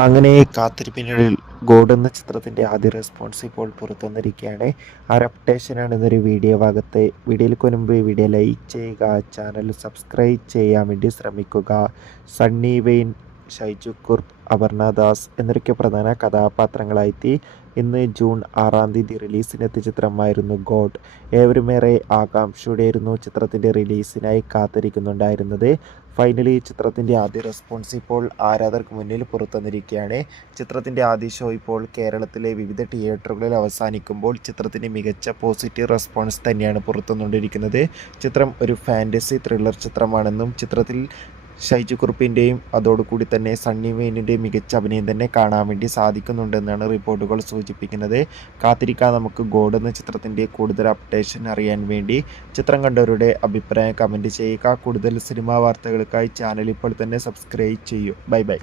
അങ്ങനെ കാത്തിരിപ്പിനുള്ളിൽ ഗോഡ് എന്ന ചിത്രത്തിൻ്റെ ആദ്യ റെസ്പോൺസ് ഇപ്പോൾ പുറത്തുവന്നിരിക്കുകയാണ്. ആ ഒരു അപ്ഡേഷനാണ് ഇന്നൊരു വീഡിയോ ഭാഗത്ത്. വീഡിയോയിലേക്ക് മുൻപ് വീഡിയോ ലൈക്ക് ചെയ്യുക, ചാനൽ സബ്സ്ക്രൈബ് ചെയ്യാൻ വേണ്ടി ശ്രമിക്കുക. സണ്ണി വെയിൻ, ഷൈജു കുർപ്പ്, അപർണ ദാസ് എന്നൊക്കെ പ്രധാന കഥാപാത്രങ്ങളായി ഇന്ന് ജൂൺ 6-ാം തീയതി റിലീസിനെത്തിയ ചിത്രമായിരുന്നു ഗോഡ്. ഏവരുമേറെ ആകാംക്ഷയോടെയായിരുന്നു ചിത്രത്തിൻ്റെ റിലീസിനായി കാത്തിരിക്കുന്നുണ്ടായിരുന്നത്. ഫൈനലി ചിത്രത്തിൻ്റെ ആദ്യ റെസ്പോൺസ് ഇപ്പോൾ ആരാധകർക്ക് മുന്നിൽ പുറത്തുവന്നിരിക്കുകയാണ്. ചിത്രത്തിൻ്റെ ആദ്യ ഷോ ഇപ്പോൾ കേരളത്തിലെ വിവിധ തിയേറ്ററുകളിൽ അവസാനിക്കുമ്പോൾ ചിത്രത്തിന് മികച്ച പോസിറ്റീവ് റെസ്പോൺസ് തന്നെയാണ് പുറത്തുവന്നുകൊണ്ടിരിക്കുന്നത്. ചിത്രം ഒരു ഫാൻറ്റസി ത്രില്ലർ ചിത്രമാണെന്നും ചിത്രത്തിൽ ഷൈജു കുറുപ്പിൻ്റെയും അതോടുകൂടി തന്നെ സണ്ണി വെയിനിൻ്റെയും മികച്ച അഭിനയം തന്നെ കാണാൻ വേണ്ടി സാധിക്കുന്നുണ്ടെന്നാണ് റിപ്പോർട്ടുകൾ സൂചിപ്പിക്കുന്നത്. കാത്തിരിക്കാൻ നമുക്ക് ഗോഡ് എന്ന ചിത്രത്തിൻ്റെ കൂടുതൽ അപ്ഡേഷൻ അറിയാൻ വേണ്ടി. ചിത്രം കണ്ടവരുടെ അഭിപ്രായം കമൻറ്റ് ചെയ്യുക. കൂടുതൽ സിനിമാ വാർത്തകൾക്കായി ചാനൽ ഇപ്പോൾ തന്നെ സബ്സ്ക്രൈബ് ചെയ്യൂ. Bye bye.